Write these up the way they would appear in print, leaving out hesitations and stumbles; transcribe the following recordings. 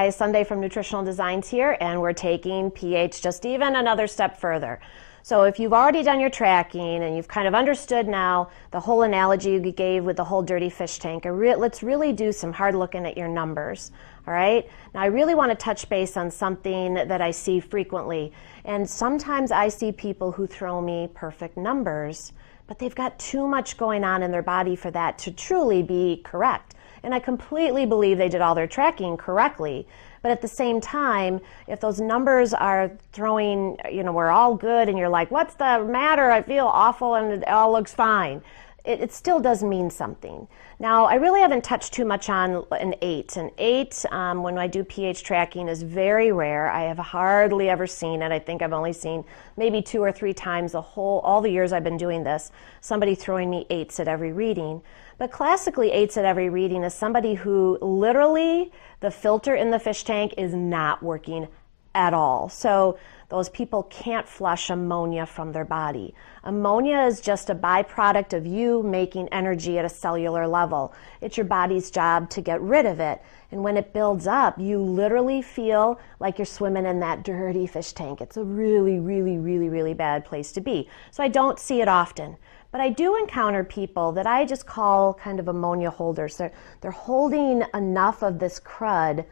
Hi, Sunday from Nutritional Designs here, and we're taking pH just even another step further. So if you've already done your tracking and you've kind of understood now the whole analogy you gave with the whole dirty fish tank, let's really do some hard looking at your numbers, all right? Now I really want to touch base on something that I see frequently, and sometimes I see people who throw me perfect numbers, but they've got too much going on in their body for that to truly be correct. And I completely believe they did all their tracking correctly. But at the same time, if those numbers are throwing, we're all good and you're like, what's the matter? I feel awful and it all looks fine. It still does mean something. Now, I really haven't touched too much on an 8. An 8, when I do pH tracking, is very rare. I have hardly ever seen it. I think I've only seen maybe 2 or 3 times all the years I've been doing this, somebody throwing me 8s at every reading. But classically, 8s at every reading is somebody who literally the filter in the fish tank is not working at all. So those people can't flush ammonia from their body. Ammonia is just a byproduct of you making energy at a cellular level. It's your body's job to get rid of it. And when it builds up, you literally feel like you're swimming in that dirty fish tank. It's a really, really, really, really bad place to be. So I don't see it often. But I do encounter people that I just call kind of ammonia holders. They're holding enough of this crud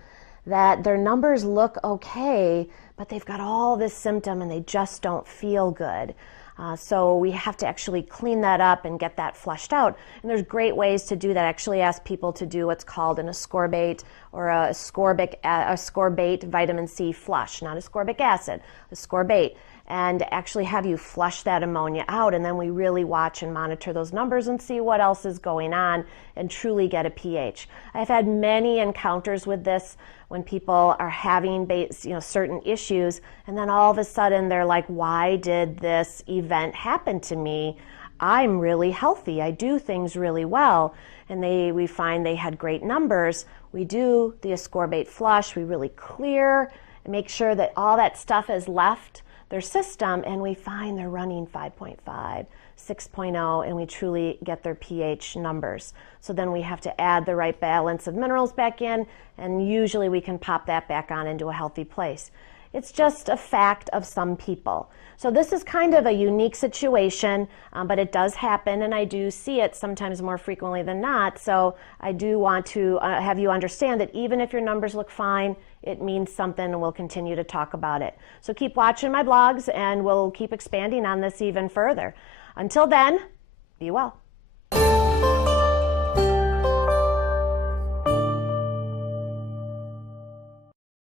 that their numbers look okay, but they've got all this symptom and they just don't feel good. So we have to actually clean that up and get that flushed out. And there's great ways to do that. I actually ask people to do what's called an ascorbate or a ascorbate vitamin C flush, not ascorbic acid, ascorbate, and actually have you flush that ammonia out. And then we really watch and monitor those numbers and see what else is going on and truly get a pH. I've had many encounters with this when people are having certain issues, and then all of a sudden they're like, why did this event happen to me? I'm really healthy. I do things really well. And we find they had great numbers. We do the ascorbate flush. We really clear and make sure that all that stuff has left their system, and we find they're running 5.5, 6.0, and we truly get their pH numbers. So then we have to add the right balance of minerals back in, and usually we can pop that back on into a healthy place. It's just a fact of some people. So this is kind of a unique situation, but it does happen, and I do see it sometimes more frequently than not. So I do want to have you understand that even if your numbers look fine, it means something, and we'll continue to talk about it. So keep watching my blogs, and we'll keep expanding on this even further. Until then, be well.